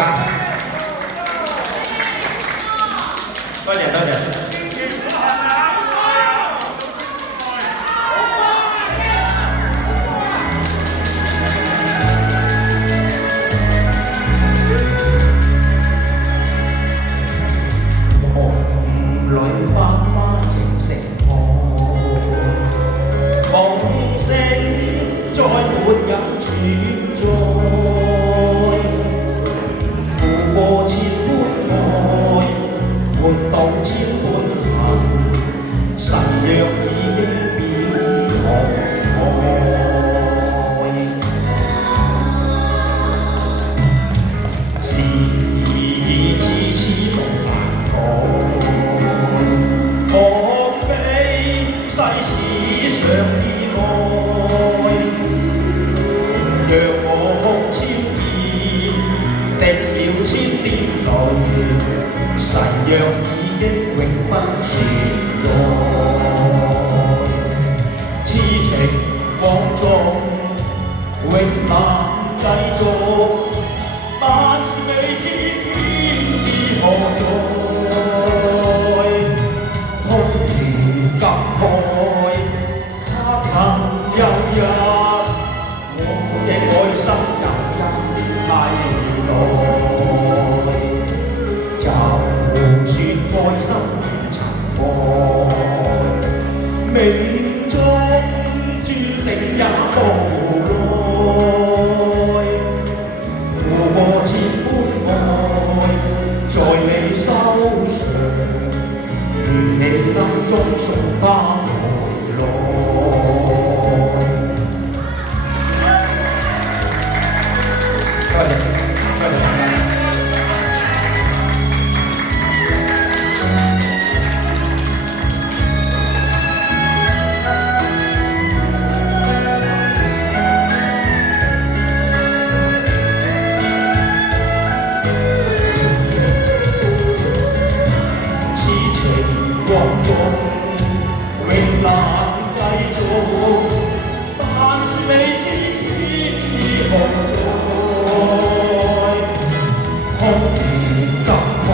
家，多謝多謝。裏百花情盛開，夢醒再沒有存在，負過千般愛，活到千般恨，神藥已經變紅愛，是以痴痴夢難改。莫非世事常意外，讓我空千遍，滴了千滴淚，誓約已經永不存在，痴情妄縱永難繼續，但是未知天意何在。感慨，黑暗又日，我的愛心又因替代。就算愛心塵埃，命中注定也無奈。負過千般愛，在你手上。願你暗中送他回來。多謝，多謝大家。往縱永難繼續，但是未知天意何在。空餘感慨，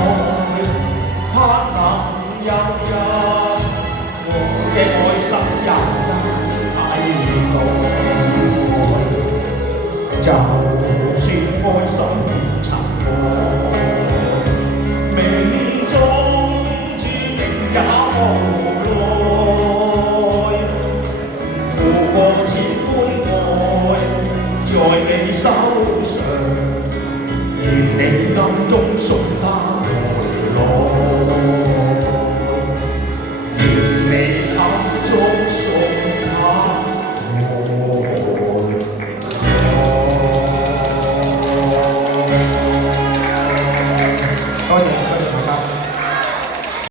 黑暗又日，我的愛心又因替代。就算愛心變塵埃，命中也無奈，負過千般愛，在你手上，願你暗中送他回來。